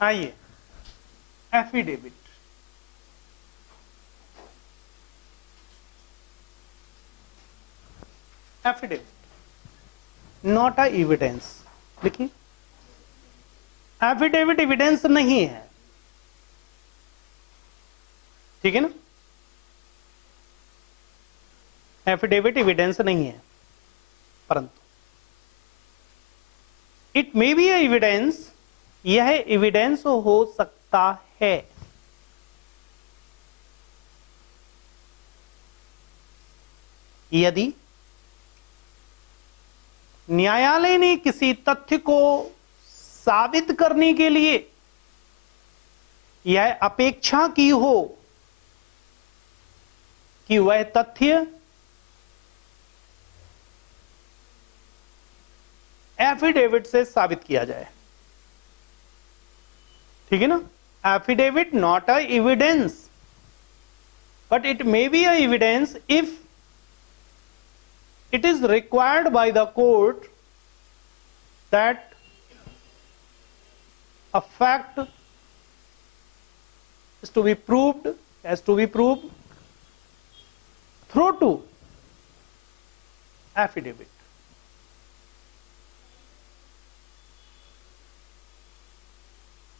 आइए, affidavit. Affidavit not a evidence. देखिए, affidavit evidence नहीं है, ठीक है ना। एफिडेविट एविडेंस नहीं है, परंतु इट मे बी एविडेंस, यह एविडेंस हो सकता है। यदि न्यायालय ने किसी तथ्य को साबित करने के लिए यह अपेक्षा की हो कि वह तथ्य एफिडेविट से साबित किया जाए, ठीक है ना। Affidavit not a evidence, but it may be a evidence if it is required by the court that a fact is to be proved, has to be proved through to affidavit.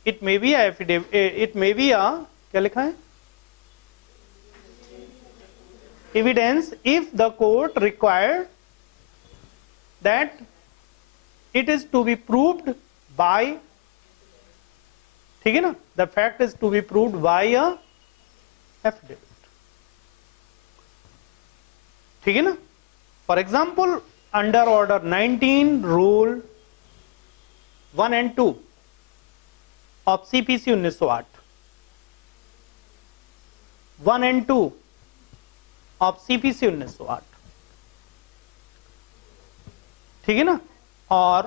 It may be a affidavit, it may be a, क्या लिखा है, evidence if the court required that it is to be proved by, ठीक है ना, the fact is to be proved by a affidavit, ठीक है ना। For example, under order 19 rule 1 and 2 of CPC 1908, 1 and 2 of CPC 1908, ठीक है ना। और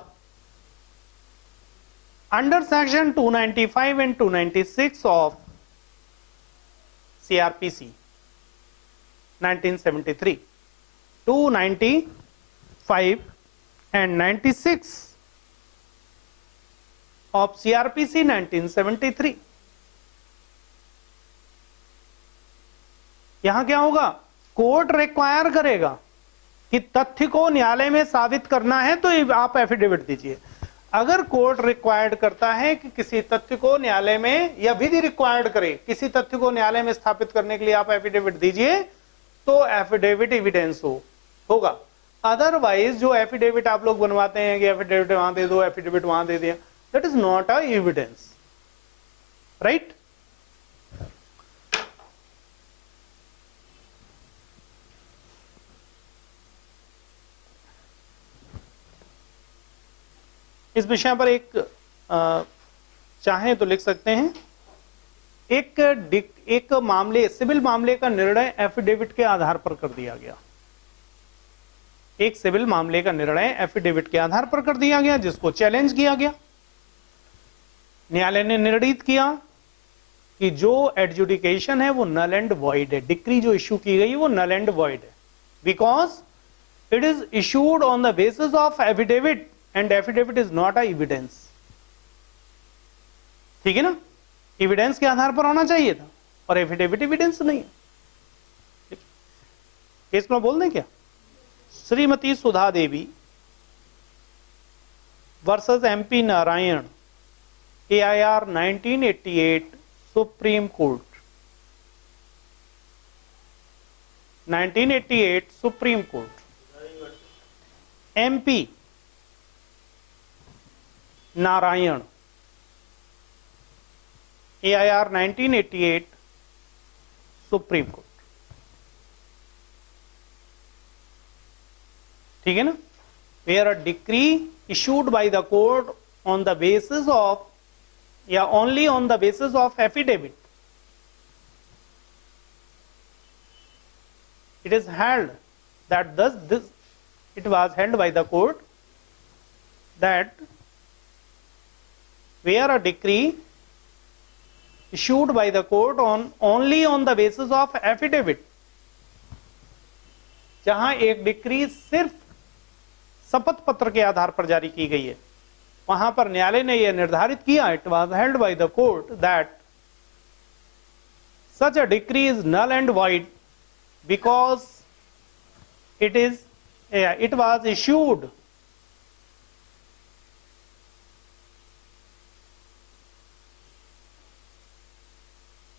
under section 295 and 296 of CrPC 1973, 295 and 96 of CrPC 1973, यहां क्या होगा, कोर्ट रिक्वायर करेगा कि तथ्य को न्यायालय में साबित करना है तो आप एफिडेविट दीजिए। अगर कोर्ट रिक्वायर्ड करता है कि किसी तथ्य को न्यायालय में, या विधि रिक्वायर्ड करे किसी तथ्य को न्यायालय में स्थापित करने के लिए आप एफिडेविट दीजिए, तो एफिडेविट एविडेंस होगा। अदरवाइज जो एफिडेविट आप लोग बनवाते हैं कि एफिडेविट वहां दे दो, एफिडेविट वहां दे दिया, that is not a evidence, right. इस विषय पर एक चाहें तो लिख सकते हैं, एक मामले, सिविल मामले का निर्णय एफिडेविट के आधार पर कर दिया गया। एक सिविल मामले का निर्णय एफिडेविट के आधार पर कर दिया गया, जिसको चैलेंज किया गया। न्यायालय ने निर्णित किया कि जो एडजुडिकेशन है वो नल एंड वॉइड है, डिक्री जो इश्यू की गई वो नल एंड वॉइड है, because it is issued on the basis of affidavit and affidavit is not a evidence, ठीक है ना। एविडेंस के आधार पर होना चाहिए था और एफिडेविट एविडेंस नहीं है। केस को बोल दें क्या, Shrimati Sudha Devi versus MP Narayan, AIR 1988, supreme court, 1988 supreme court, MP Narayan, AIR 1988 supreme court, ठीक है ना। Where a decree issued by the court on the basis of, या only on the basis of affidavit, it is held that thus this, it was held by the court that where a decree issued by the court on only on the basis of affidavit, जहां एक decree सिर्फ शपथ पत्र के आधार पर जारी की गई है, वहां पर न्यायालय ने यह निर्धारित किया, it was held by the court that such a decree is null and void because it was issued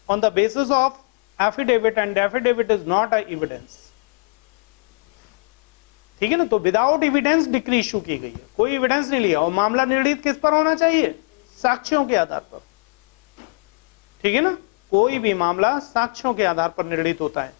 on the basis of affidavit and affidavit is not a evidence. ठीक है ना, तो विदाउट एविडेंस डिक्री इशू की गई है, कोई evidence नहीं लिया, और मामला निर्णित किस पर होना चाहिए? साक्ष्यों के आधार पर। ठीक है ना, कोई भी मामला साक्ष्यों के आधार पर निर्णित होता है।